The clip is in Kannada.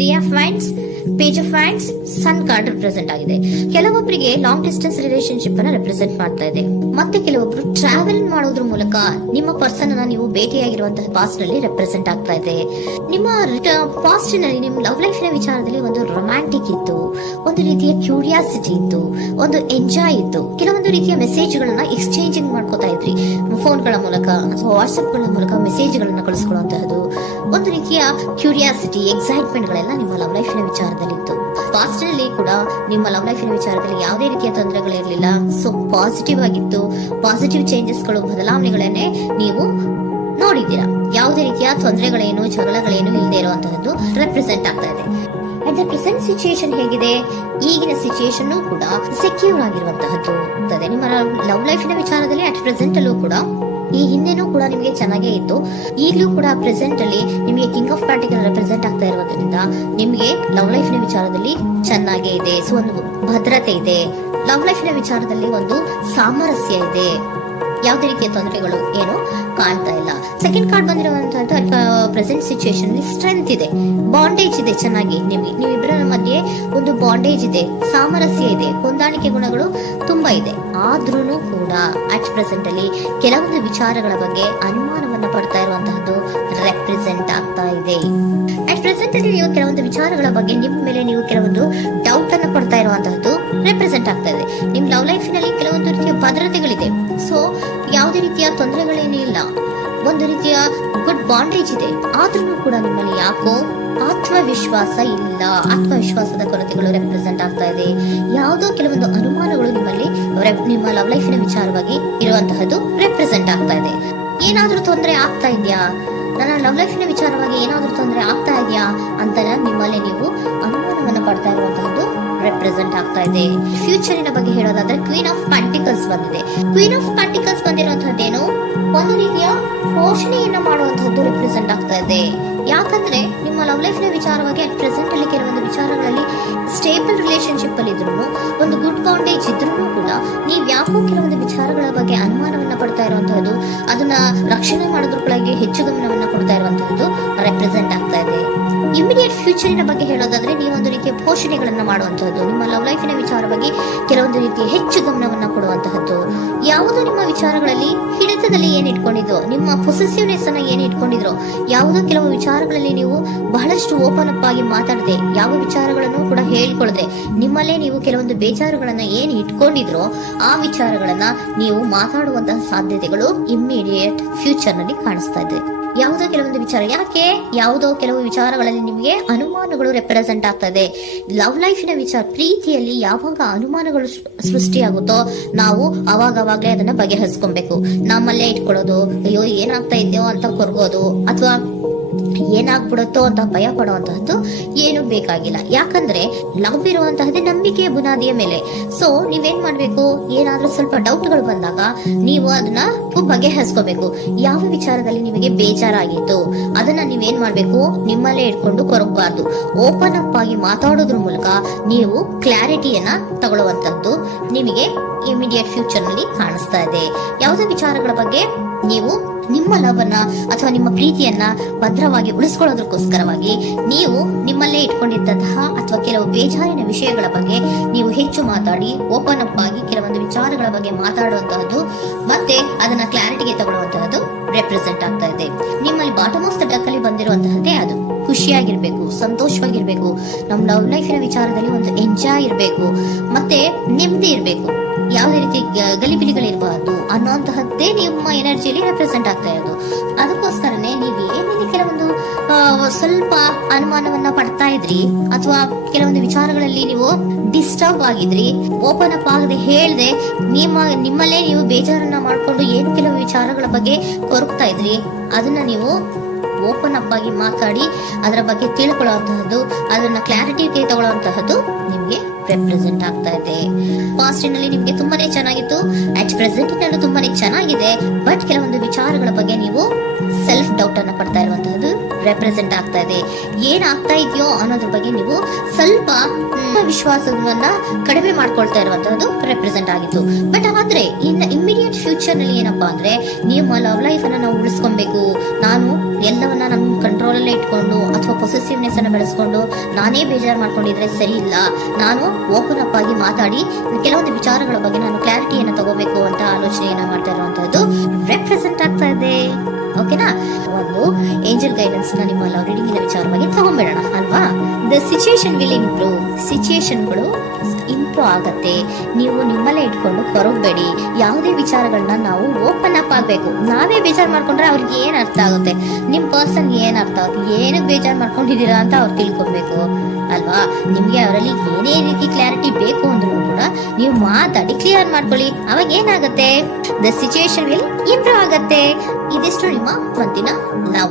Three of wines, page of wines, sun card represent ಆಗಿದೆ. ಕೆಲವೊಬ್ಬರಿಗೆ ಲಾಂಗ್ ಡಿಸ್ಟೆನ್ಸ್ ರಿಲೇಶನ್ಶಿಪ್ ಅನ್ನ ರೆಪ್ರೆಸೆಂಟ್ ಮಾಡ್ತಾ ಇದೆ. ಮತ್ತೆ ಕೆಲವೊಬ್ರು ಟ್ರಾವೆಲ್ ಮಾಡೋದ್ರ ಮೂಲಕ ನಿಮ್ಮ ಪರ್ಸನ್ ಅನ್ನ ನೀವು ಭೇಟಿಯಾಗಿರುವಂತಹ ಪಾಸ್ಟ್ ನಲ್ಲಿ ರೆಪ್ರೆಸೆಂಟ್ ಆಗ್ತಾ ಇದೆ. ನಿಮ್ಮ ಪಾಸ್ಟ್ ನಲ್ಲಿ ನಿಮ್ಮ ಲವ್ ಲೈಫ್ ನ ವಿಚಾರದಲ್ಲಿ ಒಂದು ರೊಮ್ಯಾಂಟಿಕ್ ಇತ್ತು, ಒಂದು ರೀತಿಯ ಕ್ಯೂರಿಯಾಸಿಟಿ ಇತ್ತು, ಒಂದು ಎಂಜಾಯ್ ಇತ್ತು. ಕೆಲವೊಂದು ರೀತಿಯ ಮೆಸೇಜ್ ಗಳನ್ನ ಎಕ್ಸ್ಚೇಂಜಿಂಗ್ ಮಾಡ್ಕೋತಾ ಇದ್ರಿ, ಫೋನ್ಗಳ ಮೂಲಕ ಅಥವಾ ವಾಟ್ಸ್ಆಪ್ ಗಳ ಮೂಲಕ ಮೆಸೇಜ್ ಗಳನ್ನ ಕಳಿಸ್ಕೊಳ್ಳುವಂತಹದ್ದು, ಒಂದು ರೀತಿಯ ಕ್ಯೂರಿಯಾಸಿಟಿ, ಎಕ್ಸೈಟ್ಮೆಂಟ್ ಗಳೆಲ್ಲ ನಿಮ್ಮ ಲವ್ ಲೈಫ್ ನ ವಿಚಾರದಲ್ಲಿತ್ತು. ಪಾಸ್ಟ್ ನಲ್ಲಿ ಕೂಡ ನಿಮ್ಮ ಲವ್ ಲೈಫ್ ನ ವಿಚಾರದಲ್ಲಿ ಯಾವುದೇ ರೀತಿಯ ತೊಂದರೆಗಳಿರಲಿಲ್ಲ. ಸೊ ಪಾಸಿಟಿವ್ ಆಗಿತ್ತು. ಪಾಸಿಟಿವ್ ಚೇಂಜಸ್ ಗಳು, ಬದಲಾವಣೆಗಳನ್ನೇ ನೀವು ನೋಡಿದ್ದೀರಾ. ಯಾವುದೇ ರೀತಿಯ ತೊಂದರೆಗಳೇನು, ಜಗಳಗಳೇನು ಇಲ್ಲದೆ ಇರುವಂತಹದ್ದು ರೆಪ್ರೆಸೆಂಟ್ ಆಗ್ತಾ ಇದೆ. ಅಟ್ ದ ಪ್ರೆಸೆಂಟ್ ಸಿಚುಯೇಷನ್ ಹೇಗಿದೆ? ಈಗಿನ ಸಿಚುಯೇಷನ್ ಕೂಡ ಸೆಕ್ಯೂರ್ ಆಗಿರುವಂತಹದ್ದು. ನಿಮ್ಮ ಲವ್ ಲೈಫ್ ನ ವಿಚಾರದಲ್ಲಿ ಅಟ್ ಪ್ರೆಸೆಂಟ್ ಅಲ್ಲೂ ಕೂಡ, ಈ ಹಿಂದೆನೂ ಕೂಡ ನಿಮಗೆ ಚೆನ್ನಾಗೇ ಇತ್ತು, ಈಗಲೂ ಕೂಡ ಪ್ರೆಸೆಂಟ್ ಅಲ್ಲಿ ನಿಮಗೆ ಕಿಂಗ್ ಆಫ್ ಪ್ಯಾಂಟಿಕಲ್ ರೆಪ್ರೆಸೆಂಟ್ ಆಗ್ತಾ ಇರೋದ್ರಿಂದ ನಿಮಗೆ ಲವ್ ಲೈಫ್ ನ ವಿಚಾರದಲ್ಲಿ ಚೆನ್ನಾಗೇ ಇದೆ. ಸೊ ಒಂದು ಭದ್ರತೆ ಇದೆ. ಲವ್ ಲೈಫ್ ನ ವಿಚಾರದಲ್ಲಿ ಒಂದು ಸಾಮರಸ್ಯ ಇದೆ. ಯಾವುದೇ ರೀತಿಯ ತೊಂದರೆಗಳು ಏನು ಕಾಣ್ತಾ ಇಲ್ಲ. ಸೆಕೆಂಡ್ ಕಾರ್ಡ್ ಬಂದಿರುವಂತಹ ಪ್ರೆಸೆಂಟ್ ಸಿಚುಯೇಷನ್ ಸ್ಟ್ರೆಂತ್ ಇದೆ, ಬಾಂಡೇಜ್ ಇದೆ. ಚೆನ್ನಾಗಿ ನೀವಿಬ್ಬರ ಮಧ್ಯೆ ಒಂದು ಬಾಂಡೇಜ್ ಇದೆ, ಸಾಮರಸ್ಯ ಇದೆ, ಹೊಂದಾಣಿಕೆ ಗುಣಗಳು ತುಂಬಾ ಇದೆ. ಆದ್ರೂ ಕೂಡ ಅಟ್ ಪ್ರೆಸೆಂಟ್ ಅಲ್ಲಿ ಕೆಲವೊಂದು ವಿಚಾರಗಳ ಬಗ್ಗೆ ಅನುಮಾನವನ್ನ ಪಡ್ತಾ ಇರುವಂತಹದ್ದು ರೆಪ್ರೆಸೆಂಟ್ ಆಗ್ತಾ ಇದೆ. ಅಟ್ ಪ್ರೆಸೆಂಟ್ ಅಲ್ಲಿ ನೀವು ಕೆಲವೊಂದು ವಿಚಾರಗಳ ಬಗ್ಗೆ ನಿಮ್ಮ ಮೇಲೆ ನೀವು ಕೆಲವೊಂದು ಡೌಟ್ ಅನ್ನ ಪಡ್ತಾ ಇರುವಂತಹದ್ದು ರೆಪ್ರೆಸೆಂಟ್ ಆಗ್ತಾ ಇದೆ. ನಿಮ್ ಲವ್ ಲೈಫ್ ನಲ್ಲಿ ಕೆಲವೊಂದು ರೀತಿಯ ಭದ್ರತೆಗಳಿದೆ. ಸೊ ಯಾವುದೇ ರೀತಿಯ ತೊಂದರೆಗಳೇನೂ ಇಲ್ಲ, ಒಂದು ರೀತಿಯ ಗುಡ್ ಬಾಂಡೇಜ್ ಇದೆ. ಆದ್ರೂ ಕೂಡ ನಿಮ್ಮಲ್ಲಿ ಯಾಕೋ ಆತ್ಮವಿಶ್ವಾಸ ಇಲ್ಲ, ಆತ್ಮವಿಶ್ವಾಸದ ಕೊರತೆಗಳು ರೆಪ್ರೆಸೆಂಟ್ ಆಗ್ತಾ ಇದೆ. ಯಾವುದೋ ಕೆಲವೊಂದು ಅನುಮಾನಗಳು ನಿಮ್ಮಲ್ಲಿ ನಿಮ್ಮ ಲವ್ ಲೈಫಿನ ವಿಚಾರವಾಗಿ ಇರುವಂತಹದ್ದು ರೆಪ್ರೆಸೆಂಟ್ ಆಗ್ತಾ ಇದೆ. ಏನಾದ್ರೂ ತೊಂದರೆ ಆಗ್ತಾ ಇದೆಯಾ, ನನ್ನ ಲವ್ ಲೈಫಿನ ವಿಚಾರವಾಗಿ ಏನಾದ್ರೂ ತೊಂದರೆ ಆಗ್ತಾ ಇದೆಯಾ ಅಂತ ನಿಮ್ಮಲ್ಲಿ ನೀವು ಅನುಮಾನವನ್ನ ಪಡ್ತಾ ಇರುವಂತಹದ್ದು ರೆಪ್ರೆಸೆಂಟ್ ಆಗ್ತಾ ಇದೆ. ಫ್ಯೂಚರಿನ ಬಗ್ಗೆ ಹೇಳೋದಾದ್ರೆ ಕ್ವೀನ್ ಆಫ್ ಪ್ಯಾಂಟಿಕಲ್ಸ್ ಬಂದಿದೆ. ಕ್ವೀನ್ ಆಫ್ ಪ್ಯಾಂಟಿಕಲ್ಸ್ ಬಂದಿರುವಂತಹದ್ದೇನು, ಒಂದು ರೀತಿಯ ಪೋಷಣೆಯನ್ನ ಮಾಡುವಂತಹದ್ದು ರೆಪ್ರೆಸೆಂಟ್ ಆಗ್ತಾ ಇದೆ. ಯಾಕಂದ್ರೆ ನಿಮ್ಮ ಲವ್ ಲೈಫ್ ನ ವಿಚಾರವಾಗಿ ಅಟ್ ಪ್ರೆಸೆಂಟ್ ಅಲ್ಲಿ ಕೆಲವೊಂದು ವಿಚಾರಗಳಲ್ಲಿ ಸ್ಟೇಬಲ್ ರಿಲೇಶನ್ಶಿಪ್ ಅಲ್ಲಿ ಇದ್ರು, ಒಂದು ಗುಡ್ ಬಾಂಡೇಜ್ ಇದ್ರೂ ಕೂಡ ನೀವ್ ಯಾಕೋ ಕೆಲವೊಂದು ವಿಚಾರಗಳ ಬಗ್ಗೆ ಅನುಮಾನವನ್ನ ಪಡ್ತಾ ಇರುವಂತಹದ್ದು, ಅದನ್ನ ರಕ್ಷಣೆ ಮಾಡೋದ್ರೊಳಗೆ ಹೆಚ್ಚು ಗಮನವನ್ನ ಕೊಡ್ತಾ ಇರುವಂತಹದ್ದು ರೆಪ್ರೆಸೆಂಟ್ ಆಗ್ತಾ ಇದೆ. ಇಮಿಡಿಯೇಟ್ ಫ್ಯೂಚರಿನ ಬಗ್ಗೆ ಹೇಳೋದಾದ್ರೆ ನೀವೊಂದು ರೀತಿಯ ಪೋಷಣೆಗಳನ್ನ ಮಾಡುವಂತಹದ್ದು, ನಿಮ್ಮ ಲವ್ ಲೈಫಿನ ವಿಚಾರವಾಗಿ ಕೆಲವೊಂದು ರೀತಿಯ ಹೆಚ್ಚು ಗಮನವನ್ನ ಕೊಡುವಂತಹದ್ದು, ಯಾವುದೋ ನಿಮ್ಮ ವಿಚಾರಗಳಲ್ಲಿ ಹಿಡಿತದಲ್ಲಿ ಏನ್ ಇಟ್ಕೊಂಡಿದ್ರೋ, ನಿಮ್ಮ ಪೊಸೆಸಿವ್ನೆಸ್ ಅನ್ನ ಏನ್ ಇಟ್ಕೊಂಡಿದ್ರೋ, ಯಾವುದೋ ಕೆಲವು ವಿಚಾರಗಳಲ್ಲಿ ನೀವು ಬಹಳಷ್ಟು ಓಪನ್ ಅಪ್ ಆಗಿ ಮಾತಾಡದೆ, ಯಾವ ವಿಚಾರಗಳನ್ನು ಕೂಡ ಹೇಳ್ಕೊಳ್ಳದೆ, ನಿಮ್ಮಲ್ಲೇ ನೀವು ಕೆಲವೊಂದು ಬೇಜಾರುಗಳನ್ನ ಏನ್ ಇಟ್ಕೊಂಡಿದ್ರೋ ಆ ವಿಚಾರಗಳನ್ನ ನೀವು ಮಾತಾಡುವಂತಹ ಸಾಧ್ಯತೆಗಳು ಇಮ್ಮಿಡಿಯೇಟ್ ಫ್ಯೂಚರ್ ನಲ್ಲಿ ಕಾಣಿಸ್ತಾ ಇದೆ. ಯಾವುದೋ ಕೆಲವೊಂದು ವಿಚಾರ, ಯಾಕೆ ಯಾವುದೋ ಕೆಲವು ವಿಚಾರಗಳಲ್ಲಿ ನಿಮಗೆ ಅನುಮಾನಗಳು ರೆಪ್ರೆಸೆಂಟ್ ಆಗ್ತಾ ಇದೆ. ಲವ್ ಲೈಫಿನ ವಿಚಾರ, ಪ್ರೀತಿಯಲ್ಲಿ ಯಾವಾಗ ಅನುಮಾನಗಳು ಸೃಷ್ಟಿಯಾಗುತ್ತೋ ನಾವು ಅವಾಗವಾಗ್ಲೇ ಅದನ್ನ ಬಗೆಹರಿಸ್ಕೊಬೇಕು. ನಮ್ಮಲ್ಲೇ ಇಟ್ಕೊಳ್ಳೋದು, ಅಯ್ಯೋ ಏನಾಗ್ತಾ ಇದೆಯೋ ಅಂತ ಕೊರಗೋದು ಅಥವಾ ಏನಾಗ್ಬಿಡುತ್ತೋ ಅಂತ ಭಯ ಪಡುವಂತಹದ್ದು ಏನು ಬೇಕಾಗಿಲ್ಲ. ಯಾಕಂದ್ರೆ ಲವ್ ಇರುವಂತಹದ್ದೇ ನಂಬಿಕೆಯ ಬುನಾದಿಯ ಮೇಲೆ. ಸೊ ನೀವೇನ್ ಮಾಡ್ಬೇಕು, ಏನಾದ್ರೂ ಸ್ವಲ್ಪ ಡೌಟ್ಗಳು ಬಂದಾಗ ನೀವು ಅದನ್ನ ಬಗೆಹರಿಸ್ಕೋಬೇಕು. ಯಾವ ವಿಚಾರದಲ್ಲಿ ನಿಮಗೆ ಬೇಜಾರಾಗಿತ್ತು ಅದನ್ನ ನೀವೇನ್ ಮಾಡ್ಬೇಕು, ನಿಮ್ಮಲ್ಲೇ ಇಟ್ಕೊಂಡು ಕೊರಗಬಾರ್ದು. ಓಪನ್ ಅಪ್ ಆಗಿ ಮಾತಾಡೋದ್ರ ಮೂಲಕ ನೀವು ಕ್ಲಾರಿಟಿಯನ್ನ ತಗೊಳ್ಳುವಂತದ್ದು ನಿಮಗೆ ಇಮಿಡಿಯೇಟ್ ಫ್ಯೂಚರ್ ನಲ್ಲಿ ಕಾಣಿಸ್ತಾ ಇದೆ. ಯಾವುದೇ ವಿಚಾರಗಳ ಬಗ್ಗೆ ನೀವು ನಿಮ್ಮ ಲವ್ ಅನ್ನ ಅಥವಾ ನಿಮ್ಮ ಪ್ರೀತಿಯನ್ನ ಭದ್ರವಾಗಿ ಉಳಿಸ್ಕೊಳ್ಳೋದಕ್ಕೋಸ್ಕರವಾಗಿ ನೀವು ನಿಮ್ಮಲ್ಲೇ ಇಟ್ಕೊಂಡಿದ್ದಂತಹ ಅಥವಾ ಕೆಲವು ಬೇಜಾರಿನ ವಿಷಯಗಳ ಬಗ್ಗೆ ನೀವು ಹೆಚ್ಚು ಮಾತಾಡಿ, ಓಪನ್ ಅಪ್ ಆಗಿ ಕೆಲವೊಂದು ವಿಚಾರಗಳ ಬಗ್ಗೆ ಮಾತಾಡುವಂತಹದ್ದು ಮತ್ತೆ ಅದನ್ನ ಕ್ಲಾರಿಟಿಗೆ ತಗೊಳ್ಳುವಂತಹದ್ದು ರೆಪ್ರೆಸೆಂಟ್ ಆಗ್ತಾ ಇದೆ. ನಿಮ್ಮಲ್ಲಿ ಬಾಟಮ್ ಆಫ್ ದ ಡೆಕ್ ಅಲ್ಲಿ ಬಂದಿರುವಂತಹದ್ದೇ ಅದು. ಖುಷಿಯಾಗಿರ್ಬೇಕು, ಸಂತೋಷವಾಗಿರ್ಬೇಕು, ನಮ್ಮ ಲವ್ ಲೈಫಿನ ವಿಚಾರದಲ್ಲಿ ಒಂದು ಎಂಜಾಯ್ ಇರಬೇಕು, ಮತ್ತೆ ನೆಮ್ಮದಿ ಇರಬೇಕು, ಯಾವುದೇ ರೀತಿ ಗಲಿಬಿಲಿಗಳಿರಬಾರ್ದು ಅನ್ನೋಂತಹದ್ದೇ ನಿಮ್ಮ ಎನರ್ಜಿಯಲ್ಲಿ ರೆಪ್ರೆಸೆಂಟ್ ಆಗ್ತಾ ಇರೋದು. ಅದಕ್ಕೋಸ್ಕರನೇ ನೀವು ಏನೇನು ಕೆಲವೊಂದು ಸ್ವಲ್ಪ ಅನುಮಾನವನ್ನ ಪಡ್ತಾ ಇದ್ರಿ ಅಥವಾ ಕೆಲವೊಂದು ವಿಚಾರಗಳಲ್ಲಿ ನೀವು ಡಿಸ್ಟರ್ಬ್ ಆಗಿದ್ರಿ, ಓಪನ್ ಅಪ್ ಆಗದೆ ಹೇಳ್ದೆ ನಿಮ್ಮಲ್ಲೇ ನೀವು ಬೇಜಾರನ್ನ ಮಾಡ್ಕೊಂಡು ಏನು ಕೆಲವು ವಿಚಾರಗಳ ಬಗ್ಗೆ ಕೊರಗ್ತಾ ಇದ್ರಿ, ಅದನ್ನ ನೀವು ಓಪನ್ ಅಪ್ ಆಗಿ ಮಾತಾಡಿ ಅದರ ಬಗ್ಗೆ ತಿಳ್ಕೊಳ್ಳುವಂತಹದ್ದು, ಅದನ್ನ ಕ್ಲಾರಿಟಿಗೆ ತಗೊಳ್ಳುವಂತಹದ್ದು ನಿಮ್ಗೆ ರೆಪ್ರೆಸೆಂಟ್ ಆಗ್ತಾ ಇದೆ. ಪಾಸ್ಟ್ ನಲ್ಲಿ ನಿಮ್ಗೆ ತುಂಬಾನೇ ಚೆನ್ನಾಗಿತ್ತು, ಅಟ್ ಪ್ರೆಸೆಂಟ್ ನಲ್ಲೂ ತುಂಬಾನೇ ಚೆನ್ನಾಗಿದೆ. ಬಟ್ ಕೆಲವೊಂದು ವಿಚಾರಗಳ ಬಗ್ಗೆ ನೀವು ಸೆಲ್ಫ್ ಡೌಟ್ ಅನ್ನ ಪಡ್ತಾ ಇರುವಂತಹದ್ದು ರೆಪ್ರೆಸೆಂಟ್ ಆಗ್ತಾ ಇದೆ. ಏನಾಗ್ತಾ ಇದೆಯೋ ಅನ್ನೋದ್ರ ಬಗ್ಗೆ ನೀವು ಸ್ವಲ್ಪ ವಿಶ್ವಾಸವನ್ನ ಕಡಿಮೆ ಮಾಡ್ಕೊಳ್ತಾ ಇರುವಂತಹದ್ದು ರೆಪ್ರೆಸೆಂಟ್ ಆಗಿತ್ತು. ಬಟ್ ಆದ್ರೆ ಇನ್ನು ಇಮಿಡಿಯೇಟ್ ಫ್ಯೂಚರ್ ನಲ್ಲಿ ಏನಪ್ಪಾ ಅಂದ್ರೆ ನಿಮ್ಮ ಲವ್ ಲೈಫ್ ಅನ್ನ ನಾವು ಉಳಿಸ್ಕೊಬೇಕು, ನಾನು ಎಲ್ಲವನ್ನ ನಮ್ಮ ಕಂಟ್ರೋಲ್ ಮೇಲೆ ಇಟ್ಕೊಂಡು ಅಥವಾ ಪೊಸೆಸಿವ್ನೆಸ್ ಅನ್ನ ಬೆಳೆಸ್ಕೊಂಡು ನಾನೇ ಬೇಜಾರು ಮಾಡ್ಕೊಂಡಿದ್ರೆ ಸರಿ ಇಲ್ಲ, ನಾನು ಓಪನ್ ಅಪ್ ಆಗಿ ಮಾತಾಡಿ ಕೆಲವೊಂದು ವಿಚಾರಗಳ ಬಗ್ಗೆ ನಾನು ಕ್ಲಾರಿಟಿಯನ್ನು ತಗೋಬೇಕು ಅಂತ ಆಲೋಚನೆಯನ್ನ ಮಾಡ್ತಾ ಇರುವಂತದ್ದು ರೆಪ್ರೆಸೆಂಟ್ ಆಗ್ತಾ ಇದೆ. ಓಕೆನಾ? ಒಂದು ಏಂಜಲ್ ಗೈಡೆನ್ಸ್ ನ ನಿಮ್ಮ ಲವ್ ರೀಡಿಂಗ್ ವಿಚಾರವಾಗಿ ತಗೊಂಡ್ಬಿಡೋಣ ಅಲ್ವಾ. The situation will improve. ಸಿಚುಯೇಷನ್ಗಳು ಇಂಪ್ರೂವ್ ಆಗತ್ತೆ. ನೀವು ನಿಮ್ಮಲ್ಲೇ ಇಟ್ಕೊಂಡು ಹೊರಗಬೇಡಿ. ಯಾವುದೇ ವಿಚಾರಗಳನ್ನ ನಾವು ಓಪನ್ ಅಪ್ ಆಗ್ಬೇಕು. ನಾವೇ ಬೇಜಾರು ಮಾಡ್ಕೊಂಡ್ರೆ ಅವ್ರಿಗೆ ಏನ್ ಅರ್ಥ ಆಗುತ್ತೆ, ನಿಮ್ ಪರ್ಸನ್ ಏನ್ ಅರ್ಥ ಆಗುತ್ತೆ, ಏನಕ್ಕೆ ಬೇಜಾರು ಮಾಡ್ಕೊಂಡಿದ್ದೀರಾ ಅಂತ ಅವ್ರು ತಿಳ್ಕೊಬೇಕು ಅಲ್ವಾ. ನಿಮ್ಗೆ ಅವರಲ್ಲಿ ಏನೇ ರೀತಿ ಕ್ಲಾರಿಟಿ ಬೇಕು ಅಂದ್ರೂ ಕೂಡ ನೀವು ಮಾತಾಡಿ ಕ್ಲಿಯರ್ ಮಾಡ್ಕೊಳ್ಳಿ. ಅವಾಗ ಏನಾಗುತ್ತೆ, ದ ಸಿಚುಯೇಷನ್ ವಿಲ್ ಇಂಪ್ರೂವ್ ಆಗತ್ತೆ. ಇದಿಷ್ಟು ನಿಮ್ಮ ಮುಂದಿನ ಲವ್